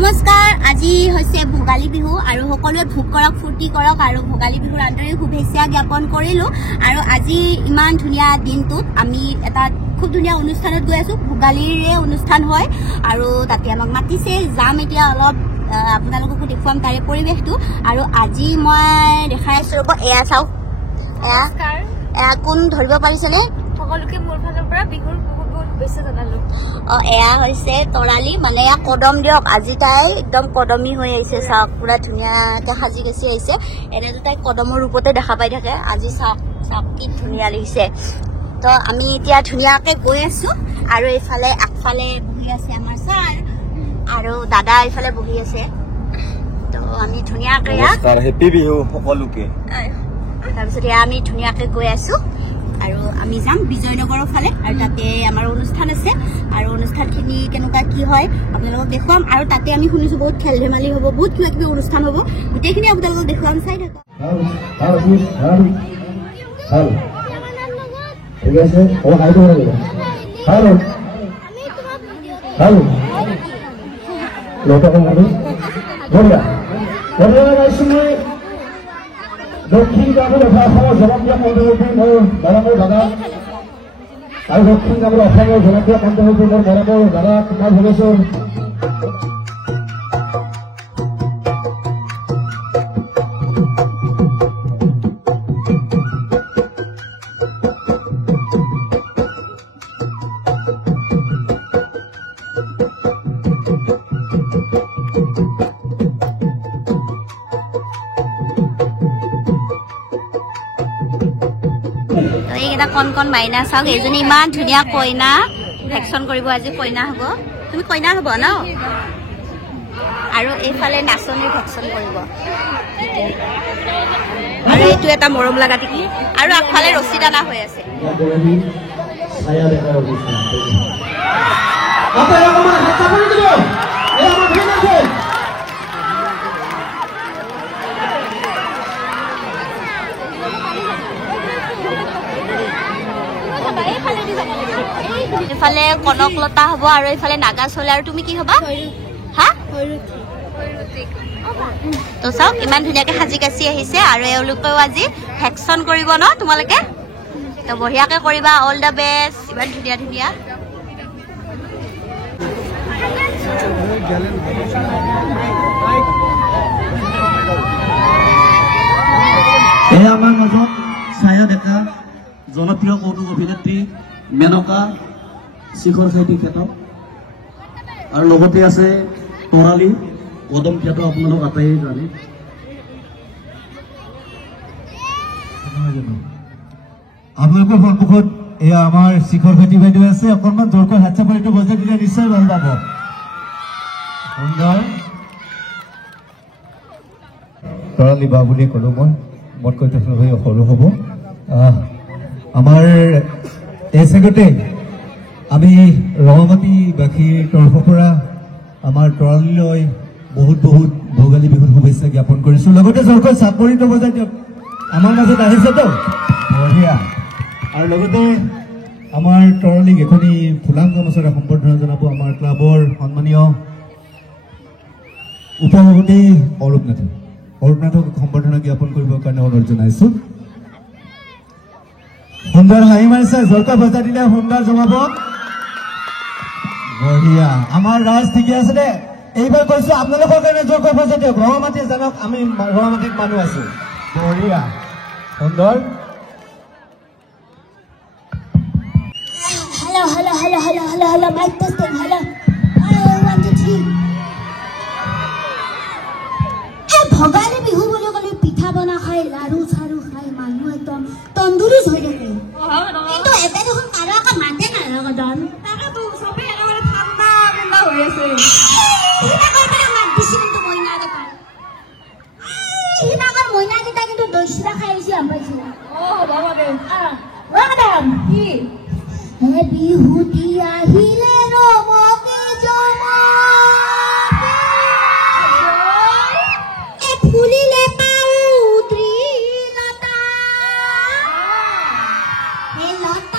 নমস্কাৰ আজি হৈছে ভোগালী বিহু আৰু সকলোৱে ভোগ কৰক ফূৰ্তি কৰক আৰু ভোগালী বিহুৰ আন্তৰিক শুভেচ্ছা জ্ঞাপন কৰিলো আৰু আজি ইমান ধুনীয়া দিনটোত আমি এটা খুব ধুনীয়া অনুষ্ঠানত গৈ আছো ভোগালীৰে অনুষ্ঠান হয় আৰু তাতে আমাক মাতিছে যাম এতিয়া অলপ আপোনালোককো দেখুৱাম তাৰে পৰিৱেশটো আৰু আজি মই দেখাই আছো ৰব এয়া চাওক এয়া কোন ধৰিব পাৰিছেনে সকলোকে মোৰ ফালৰ পৰা বিহুৰ বহুত শুভেচ্ছা জনালো এয়া হৈছে তৰালি মানে এয়া কদম দিয়ক আজি তাই একদম কদমী হৈ আহিছে চাওক পুৰা ধুনীয়াকৈ সাজি কাচি আহিছে এনেতো তাই কদমৰ ৰূপতে দেখা পাই থাকে আজি চাওক চাওক কি ধুনীয়া লাগিছে তো আমি এতিয়া ধুনীয়াকৈ গৈ আছো আৰু এইফালে আগফালে বহি আছে আমাৰ ছাৰ আৰু দাদা এইফালে বহি আছে তো আমি ধুনীয়াকৈ হেপী বিহু সকলোকে তাৰপিছত এয়া আমি ধুনীয়াকৈ গৈ আছো আৰু আমি যাম বিজয়নগৰৰ ফালে আৰু তাতে আমাৰ অনুষ্ঠান আছে আৰু অনুষ্ঠানখিনি কেনেকুৱা কি হয় আপোনালোকক দেখুৱাম আৰু তাতে আমি শুনিছো বহুত খেল ধেমালি হ'ব বহুত কিবা কিবি অনুষ্ঠান হ'ব গোটেইখিনি আপোনালোকক দেখুৱাম চাই থাকক ঠিক আছে ও হাই করে দেব হ্যালো হ্যালো লোটা কোন হবে বন্ধা বন্ধা গাইছুনি দক্ষিণ গামর অসমৰ জনপ্ৰিয় কণ্ঠশিল্পী মোৰ মৰমৰ দাদা আৰু দক্ষিণ গামৰ অসমৰ জনপ্ৰিয় কণ্ঠশিল্পী মোৰ মৰমৰ দাদা কুমাৰ ভৱেশ্বৰ এইকেইটা কণ কণ মাইনা চাওক এইজনী ইমান ধুনীয়া কইনা ভেকচন কৰিব আজি কইনা হ'ব তুমি কইনা হ'ব ন আৰু এইফালে নাচনীৰ ভেকচন কৰিব আৰু এইটো এটা মৰম লগা টিকি আৰু আগফালে ৰছী দানা হৈ আছে এইফালে কনকলতা হ'ব আৰু এইফালে নাগা চলে আৰু তুমি কি হবা হা তো চাওক ইমান ধুনীয়াকৈ সাজি কাচি আহিছে আৰু এওঁলোকেও আজি ভেকচন কৰিব ন তোমালোকে তো বঢ়িয়াকৈ কৰিবা অল দ্য বেষ্ট ইমান ধুনীয়া ধুনীয়া আমাৰ মাজত ছায়া ডেকা জনপ্ৰিয় কৌতুক অভিনেত্ৰী মেনকা শিখৰ খেতি খ্যাত আৰু লগতে আছে তৰালি কদম খ্যাত আপোনালোক আটাইয়ে জানে আপোনালোকৰ সন্মুখত এয়া আমাৰ শিখৰ খেতি বাইদেউ আছে অকণমান জোৰকৈ হাত চাপৰিটো বজাই দিলে নিশ্চয় ভাল পাব সুন্দৰ তৰালি বা বুলি ক'লো মই মতকৈ তেখেতলোকে সৰু হ'ব আমাৰ এই চেগতে আমি ৰঙামাটিবাসীৰ তৰফৰ পৰা আমাৰ তৰালিলৈ বহুত বহুত ভোগালী বিহুৰ শুভেচ্ছা জ্ঞাপন কৰিছোঁ লগতে জোৰকৈ চাপৰিটো বজাই দিয়ক আমাৰ মাজত আহিছেতো বঢ়িয়া আৰু লগতে আমাৰ তৰালিক এখনি ফুলাম গামোচাৰে সম্বৰ্ধনা জনাব আমাৰ ক্লাবৰ সন্মানীয় উপসভাপতি অৰূপনাথক সম্বৰ্ধনা জ্ঞাপন কৰিবৰ কাৰণে অনুৰোধ জনাইছোঁ সুন্দৰ হাঁহি মাৰিছে জোৰকৈ বজাই দিলে সুন্দৰ জমাব বঢ়িয়া আমাৰ ৰাইজ ঠিকে আছে দে এইবাৰ কৈছো আপোনালোকৰ কাৰণে জোৰকৈ বজাই দিয়ক ৰঙামাটি জানক আমি ৰঙামাটিত মানুহ আছো বঢ়িয়া সুন্দৰ hello' hello' hello' hello' hello' hello' mike testing hello' 1 2 3 Bhogali Bihu বুলি ক'লে পিঠা বনা খাই লাড়ু চাৰু খাই মানুহ একদম তন্দুৰী হৈ থাকে কিন্তু এতে দেখোন কাৰো আকৌ মাতে নালাগে দান তাকেতো চবেই একেবাৰে ঠাণ্ডা ঠাণ্ডা হৈ আছে সিদিনাকৰ পৰা মাত দিছিল কিন্তু মইনাকেইটা সিদিনাকৰ মইনাকেইটা কিন্তু দৈ চিৰা খাই আহিছে গম পাইছো মেডাম কি হে বিহুটি আহিলে ৰমকে জমা ফুলিলে পাউত্ৰী লতা হে লতা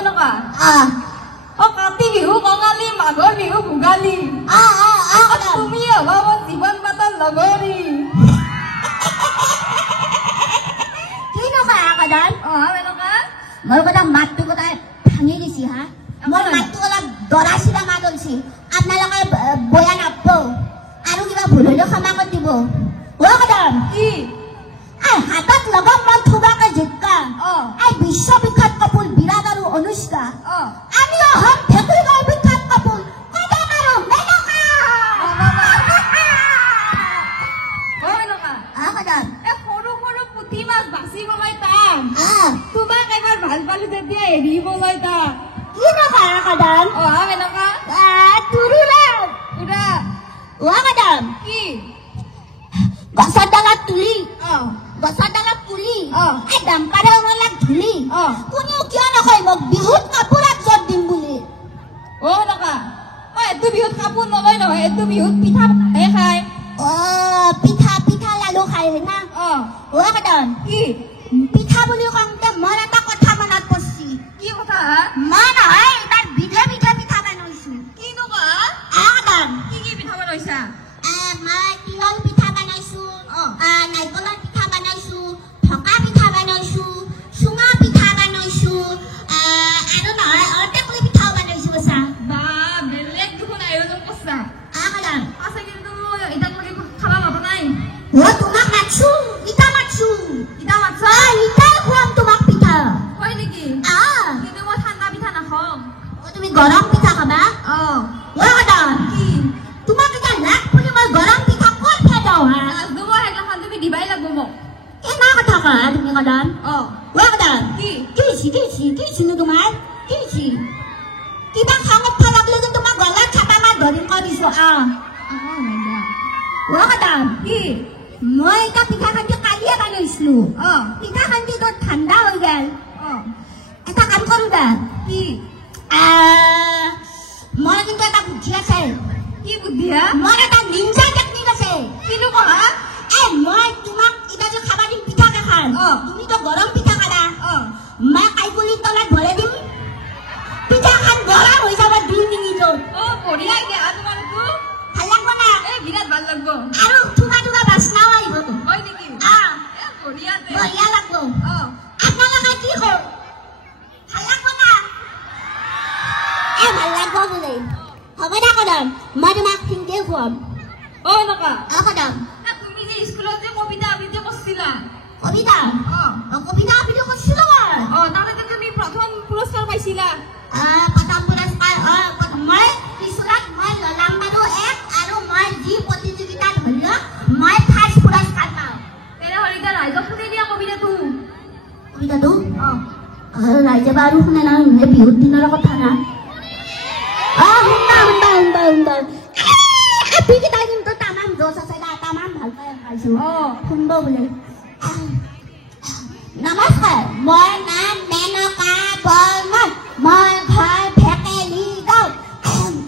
এনেকুৱা আহ কাতি বিহু কঙালী মাঘৰ বিহু ভোগালী কদম তুমি হবা মোৰ জীৱন পাতৰ লগৰী কিনো কয় কদম এনেকুৱা মোৰ কথা মাতটো কথা ভাঙি গৈছি হা মোৰ মাতটো অলপ দৰা চিৰা মাত হৈছে আপোনালোকে বয়া নাপাব আৰু কিবা ভুল হলেও ক্ষমা কৰি দিব কদম কি হাতত লগত মই থুবাকে জিকা বিশ্ববিখ্যাত কাপোৰ বিৰাট আৰু অনুষ্কা আমিও হম ভেকুৰীগাঁও বিখ্যাত কাপোৰ কদম আৰু মেনকা কদম সৰু সৰু পুঠি মাছ বাচিবলৈ টান তোমাক এবাৰ ভাল পালো তেতিয়া এৰিবলৈ টান কিনো কয় কদম এনেকুৱা তুৰুলা পুৰা কদম কি গছৰ ডালত তুলি অ গছৰ ডালত তুলি এই ডাম্পাৰে ওলাক ধুলি কোনেও কিয় নকয় মোক বিহুত কাপোৰ একযোৰ দিম বুলি এনেকুৱা এইটো বিহুত কাপোৰ নলয় নহয় এইটো বিহুত পিঠা খায় পিঠা পিঠা লাডু খাই না কদম কি পিঠা বুলি কওঁতে মোৰ এটা কথা মনত পৰিছে কি কথা মই নহয় এইবাৰ বিধে বিধে পিঠা বনাইছো কিনো কোৱা কদম কি কি পিঠা বনাইছা মই তিলৰ পিঠা বনাইছো নাৰিকলৰ পিঠা বনাইছো ভকা পিঠা বনাইছো চুঙা পিঠা বনাইছো আৰু নহয় টেকেলি পিঠাও বনাইছো চা বা বেলেগ দেখোন আয়োজন কৰছা কদম আছে কিন্তু এতিয়ালৈকে খাবা ভাবা নাই তোমাক মাতছো ইটা মাতছো ইটা মাতছা ইটাই খুৱাম তোমাক পিঠা হয় নেকি আহ কিন্তু মই ঠাণ্ডা পিঠা নাখাওঁ তুমি গৰম পিঠা খাবা কদম কি তোমাক এতিয়া লাগ বুলি মই গৰম পিঠা ক'ত ফেদাও হা মই সেইদিনাখন তুমি দিবাই লাগিব মোক কেনা কথা কোৱা তুমি কদম কদম কি কিছিনো তোমাৰ কিছি কিবা খাঙত ফেলাবলৈ যে তোমাক গলাত চাপা মাৰ ধৰিম কৈ দিছো কদম কি মই এতিয়া পিঠা খান্দি কালিয়ে বনাইছিলো পিঠা খান্দি তোৰ ঠাণ্ডা হৈ গেল এটা কাম কৰো দা কি মই কিন্তু এটা বুদ্ধি আছে কি বুদ্ধি হা মোৰ এটা নিঞ্জা টেকনিক আছে কিনো কোৱা মই তোমাক এতিয়া যে খাবা দিম পিঠা কেইখন তুমিতো গৰম পিঠা খালা মই কাইকুলিৰ তলত ভৰাই দিম পিঠাখন গৰম হৈ যাব 2 মিনিটত বঢ়িয়া দিয়া তোমালোকো ভাল লাগব না বিৰাট ভাল লাগিব আৰু থুকা থুকা বাস্নাও আহিব হয় নেকি বঢ়িয়া বঢ়িয়া লাগব আপোনালোকে কি কৰো ভাল লাগব না ভাল লাগব বোলে হ'ব দা কদম মই তোমাক সিংকে খুৱাম এনেকুৱা কদম তুমি যে স্কুলত যে কবিতা আবৃত্তি কৰিছিলা কবিতা কবিতা আবৃত্তি কৰিছিলো তাতে তুমি প্ৰথম পুৰস্কাৰ পাইছিলা প্ৰথম পুৰস্কাৰ মই পিছুলাত মই ললাম বাৰু 1 আৰু মই যি প্ৰতিযোগিতাত হলো মই ফাৰ্ষ্ট পুৰস্কাৰ পাওঁ তেনেহ'লে এতিয়া ৰাইজক শুনি দিয়া কবিতাটো কবিতাটো ৰাইজে বাৰু শুনে না বিহুৰ দিনৰ কথা না শুনবা পিকিটা কিন্তু তামাম জোচ আছে না তামাম ভাল পাই পাইছো শুনব বোলে নমস্কাৰ মোৰ নাম মেনকা বৰ্মন মই ঘৰ ভেকেলি গাঁও 1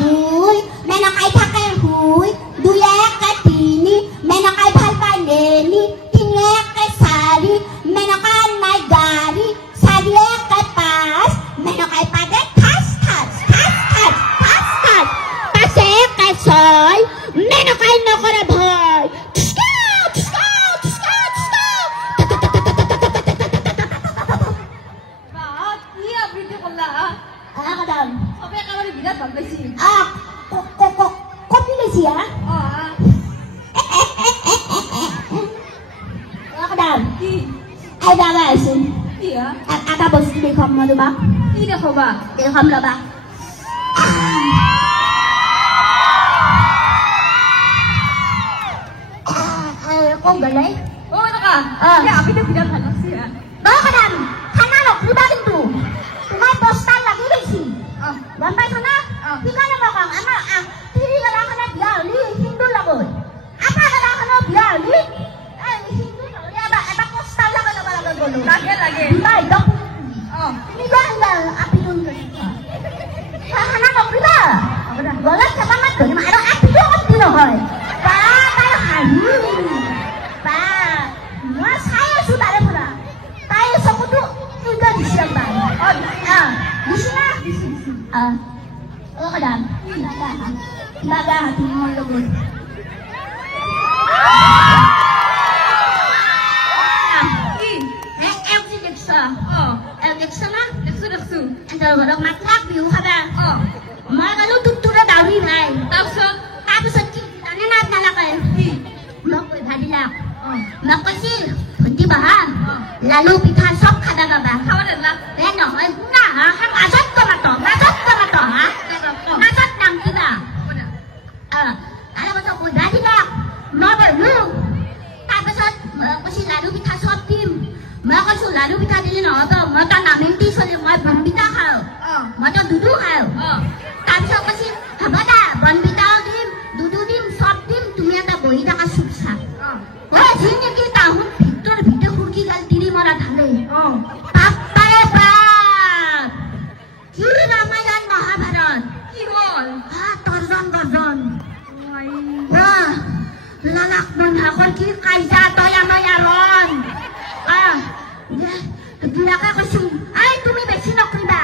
2 মেনকাই থাকে শুই 2 1 3 মেনকাই ভাল পায় নেনি 3 1 4 মেনকা নাই গাড়ী 4 1 5 মেনকাই পাদে ঠাচ ঠাচ ঠাচ ঠাচ ঠাচ ঠাচ 5 1 6 মেনকাই নকৰে ভয় কি আবৃত্তি কৰলা কদম চবে একেবাৰে বিৰাট ভাল পাইছি কপি লৈছি কদম কি এই বাবা আইছোন কি এটা বস্তু দেখুৱাম মই তোমাক কি দেখুৱাবা দেখুৱাম ৰবা কম গ'লে এনেকুৱা আবৃত্তি বিৰাট ভাল লাগছি কদম খানা নকৰিবা কিন্তু তোমাৰ বস্তাৰ লাগি গৈছি গম পাইছ না সেইকাৰণে মই কওঁ আমাৰ তিৰি গেলাখনে বিয়া হ'লি হিন্দুৰ লগত আমাৰ গেলাখনৰ বিয়া হ'লি হিন্দু নহ'লে এটা বস্তাৰ লগাই ল'ব লাগে গ'লো লাগে তুমি যে আপিটোন খানা নকৰিবা গলত চাবা মাত ধৰিম আৰু আপিটো কপি নহয় বা তাৰ হাঁহি বা মই চাই আছো তাৰে পৰা Kadam. Baga hati mo lugod. Deksa na? Deksu. Ito, maklak view ka ba? Mga galutog to na dami na eh. Tapos at nananat na lang eh. Makoy, badilak. Makoy si, hindi ba ha? Lalo pitasok ka na ba? Kawalan lang. Ano, na ha? Asot ko na to ha? Asot lang kita. Alam mo to ko, badilak. Mabalong. Tapos at, makoy si lalo pitasok team. Makoy si lalo pitasok din ako. Mata namin ti sa mga bambita kayo. Mata dudu kayo. Tapos ako kasi, habada, bambita din, dudu din, soft din, tumiyata boy na kasuksa. Sini kita hun Victor kurki gal tiri mara dhale. Papare bap. Ki Ramayan Mahabharat. Ki bol? Tarzan. Lalak man hakor ki kaisa toya mayaron. Bilaka kasi, ay tumi besi nokri ba?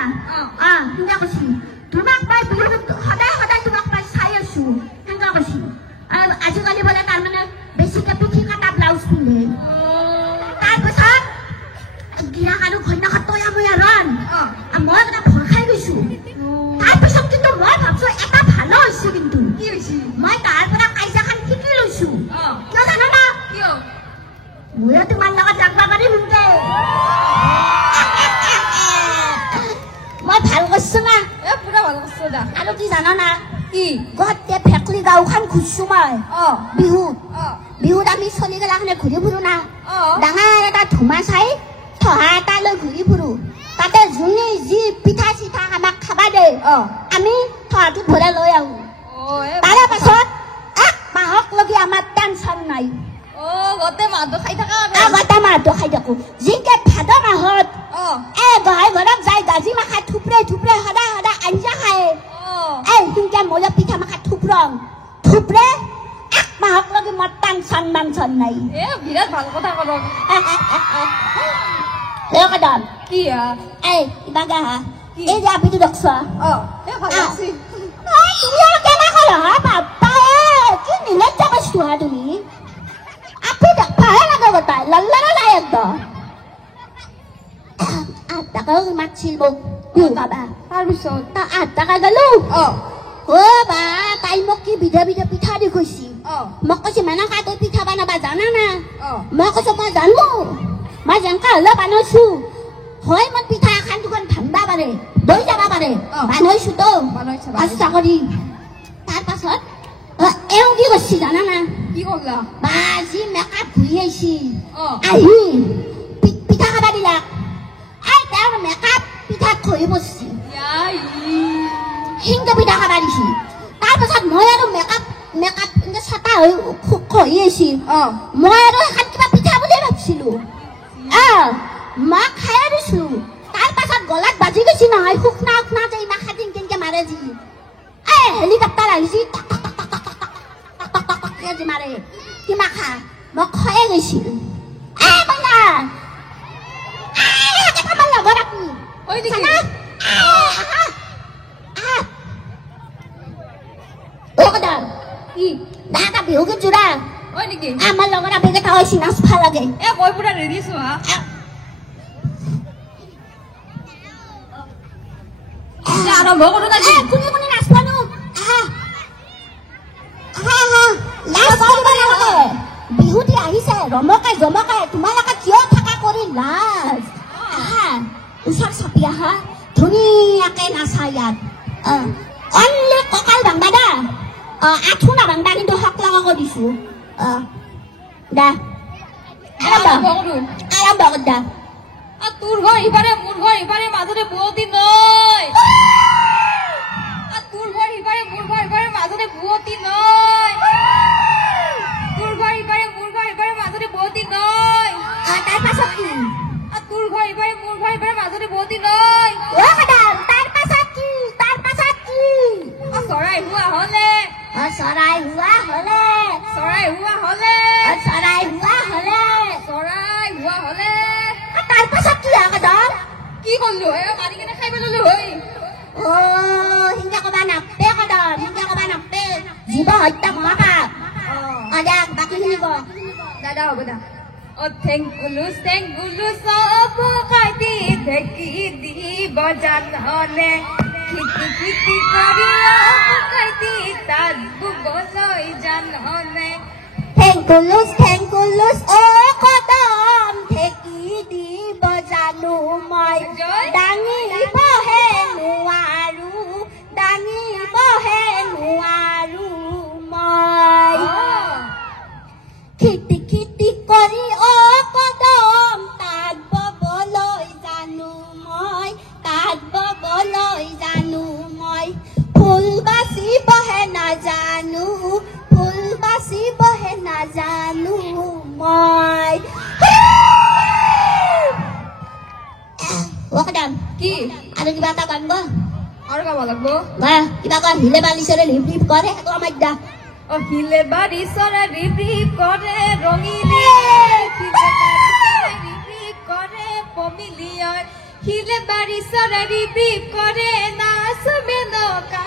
Hindi kasi. Tumakbay biyot, haday tumakbay saya su. Hindi kasi. Ajukali bola tarmana besi ka pichi kata blouse pinde. Tapos ha, ginakano ko nakatoya mo yaron. Mo na phorkhai gisu. Tapos ang kintu mo bhabso eta bhalo hoise kintu. Ki hoise? Moi tar pora kaisa khan kiki loisu. Kyo jano na? Kyo? Moi tuman lagat jagba pari hunde. Moi bhal korছো na. পুরা ভালো করছো দা Aro ki jano na? কি Gotte phekli gaukhan khussu moi. Bihut ami choli gela khane ঘুৰি ফুৰো না ডাঙৰ এটা ধুমা চাই থহা এটা লৈ ঘূৰি ফুৰো তাতে যোনে যি পিঠা চিঠা আমাক খাবা দে আমি থহাটো ভৰাই লৈ আহো তাৰে পাছত এক মাহক লগি আমাৰ টেনচন নাই গতে মাদো খাই থাকা আগতে মাহটো খাই থাকো যিকে ভাদ মাহত গহাই ঘৰত যায় গাজি মাখা থুপৰে সদায় আঞ্জা খায় সিংকে মই পিঠা মাখা থুপৰে এক মাহক লগি মোৰ টেনচন নাই বিরাট ভালো কথা কর Kadam. কি Ibaga ha. এই যে আপনি দেখছ ভালো আছি তুমি আর কেন করো বাবা কি নিলজ্জা করছো তুমি আপনি পায়ে লাগা গোটাই লাল্লারা লাই একদম টাকা মারছিল বাবা তাৰপিছত তা 8 টাকা গেল বা তাই মোক কি বিধা পিঠা দি কৈছি মোক কৈছে মানে কাকৈ পিঠা বনাবা জানা না মই কৈছো মই জানো মই যেনকা হলেও বানাইছো হয় মই পিঠা এখন দুখন ভাঙবা পাৰে দৈ যাবা পাৰে বানাইছো তো কষ্ট কৰি তাৰ পাছত এওঁ কি কৰিছি জানা না কি কৰলা বা যি মেকআপ ঘূৰি আহিছি আহি পিঠা খাবা দিলাক তেওঁৰ মেকআপ পিঠাত খহি পৰছি হিংকে পিঠা খাবা দিছি তাৰ পাছত মই আৰু মেকআপ ছাতা হৈ খহি আহিছি মই আৰু এখন কিবা পিঠা বুলি ভাবছিলো মই খাই দিছো তাৰ পাছত গলাত বাজি গৈছি নহয় শুকনা যে ইমান খাটিং কেনকে মাৰে যি হেলিকপ্টাৰ আহিছি যে মাৰে কিমা খা মই খয়ে গৈছিল মইনা কামাৰ লগত আপুনি হয় নেকি Kadam. কি Daga bihu ke jura. হয় নেকি Amal logo na bigay tao sinas palagi. মই পুরা রেডি আছো আরম্ভ করো না Kuni naslanu. Last time na bihu di ahise. Romokai. Tumalaka kiyo thaka kori last. Usar sapia ha. Dunia ke nasayat. Only kokal bang bada. Atuna bang bada itu hak lang ako disu. Dah. Alam banget dah. তোর ঘর ইপারে মোর ঘর ইপারে মাঝে বুয়তি নয় তোর ঘর ইপারে মোর ঘর ইপারে মাঝে বুয়তি নয় তোর ঘর ইপারে মোর ঘর ইপারে মাঝে বুয়তি নয় তার পাছত কি তোর ঘর ইপারে মোর ঘর ইপারে মাঝে বুয়তি নয় Kadam, তার পাছত কি চৰাই হুৱা হলে চৰাই হুৱা হলে চৰাই হুৱা হলে চৰাই হুৱা হলে চৰাই হুৱা হলে তাৰ পাছত কি Kadam কি করলো মারি কেনে খাই পেলালো হই হিংসা কবা নাপে কদম হিংসা কবা নাপে জীৱ হত্যা মহাপাপ দে বাকীখিনি ক দাদা হ'ব দা থেংকুলু চব কাটি ঢেকি দিব জাননে খিটি খিটি কৰি কাটি তাত বুবলৈ জাননে থেংকুলুচ অ কদম ঢেকি দিব জানো মই দাঙিবহে নোৱাৰো মই খিটি খিটি কৰি অ কদম তাত ববলৈ জানো মই ফুল বাচিবহে নাজানো মই অ কদম কি আৰু কিবা এটা গান গো আৰু গাব লাগিব কিবা কয় হিলে বালিচৰে লিপ লিপ কৰে সেইটো আমাৰ দা অহিলে বাৰী চৰে ৰিপ কৰে ৰঙিলে ৰিপ কৰে পমিলিয়ন হিলে বাৰী চৰে ৰিপ কৰে নাচবে নকা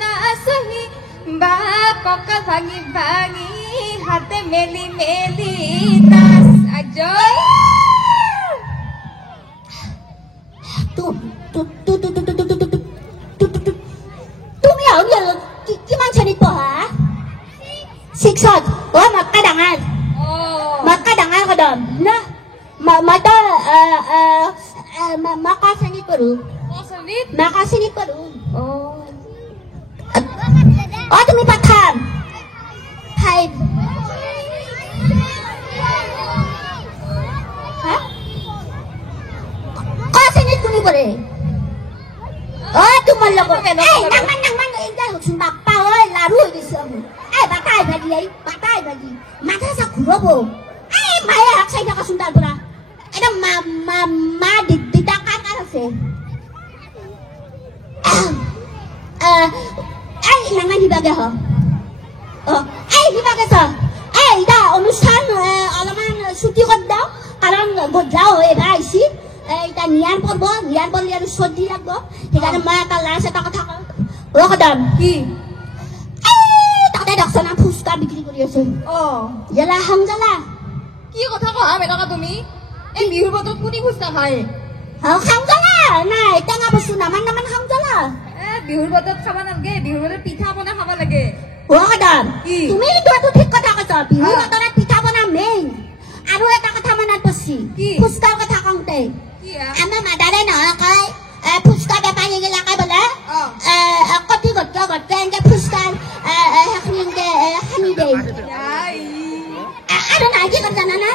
নাচহি বা কঁকাল ভাঙি ভাঙি হাতে মেলি মেলি নাচ আজয় তুমি কিমান শ্ৰেণীত পঢ়া 6ত মাক্কা ডাঙৰ কদম ন মইতো মাকা শ্ৰেণীত পঢ়ো তুমি প্ৰথম 5 শ্ৰেণীত কোনে পঢ়ে তোমাৰ লগত নাংমান বাপ্পা ঐ লাৰু হৈ গৈছে বাটাই ভাগি মাথা চা ঘূৰাব মায়ে হাত চাই থাকাচোন তাৰ পৰা একদম মা দেউতা কাৰ আছে নাংমান সিবাগে সিবাগে এতিয়া অনুষ্ঠান অলপমান ছুটি কৰি দাও কাৰণ গধূলা হৈ এবাৰ আহিছি এতিয়া নিয়াৰ পৰব আৰু চৰ্দি লাগব সেইকাৰণে মই এটা লাজ এটা কথা কওঁ কদম কি তাতে দেখছোন ফুচকা বিক্ৰী কৰি আছে জ্বালা সংজ্বালা কি কথা কোৱা মেনকা তুমি এই বিহুৰ বতৰত কোনে ফুচকা খায় সংজ্বালা নাই টেঙা বস্তু নামান সংজ্বালা বিহুৰ বতৰত খাব নালাগে বিহুৰ বতৰত পিঠা পনা খাব লাগে কদম কি? তুমি এইটো ঠিক কথা কৈছা বিহুৰ বতৰত পিঠা পনা মেইন আৰু এটা কথা মনত পৰছি কি? ফুচকাৰ কথা কওঁতে আমাৰ মাদাৰে নহয় কয় ফুচকা বেপাৰী গিলাকে বোলে কটি গটকে এনেকে ফুচকাৰ সেইখিনি এনেকে সানি দিয়ে আৰু নাই কি কৰে জানা না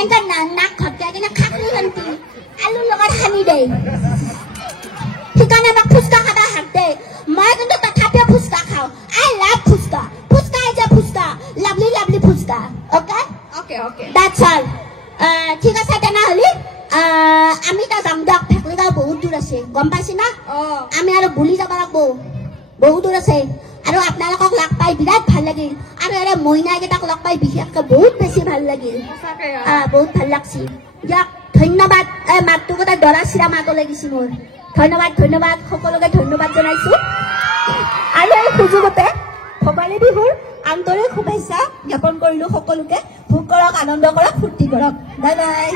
এনেকে নাক ঘটকে কিনে খাকলি শান্তি আলুৰ লগত সানি দিয়ে সেইকাৰণে আমাক ফুচকা খাবা হাক দে মই কিন্তু তথাপিও ফুচকা খাওঁ I love fuchka lovely fuchka okay that's all ঠিক আছে তেনেহ'লে আমি তাৰ যাম দিয়ক ফেকলিগাঁও বহুত দূৰ আছে গম পাইছে না আমি আৰু বুলি যাব লাগিব বহুত দূৰ আছে আৰু আপোনালোকক লগ পাই বিৰাট ভাল লাগিল আৰু এৰে মইনাকেইটাক লগ পাই বিশেষকৈ বহুত বেছি ভাল লাগিল বহুত ভাল লাগছি দিয়ক ধন্যবাদ মাতটো গোটেই দৰা চিৰা মাতো লাগিছে মোৰ ধন্যবাদ সকলোকে ধন্যবাদ জনাইছো আৰু এই সুযোগতে ভোগালী বিহুৰ আন্তৰিক শুভেচ্ছা জ্ঞাপন কৰিলো সকলোকে ভোগ কৰক আনন্দ কৰক ফূৰ্তি কৰক বাই বাই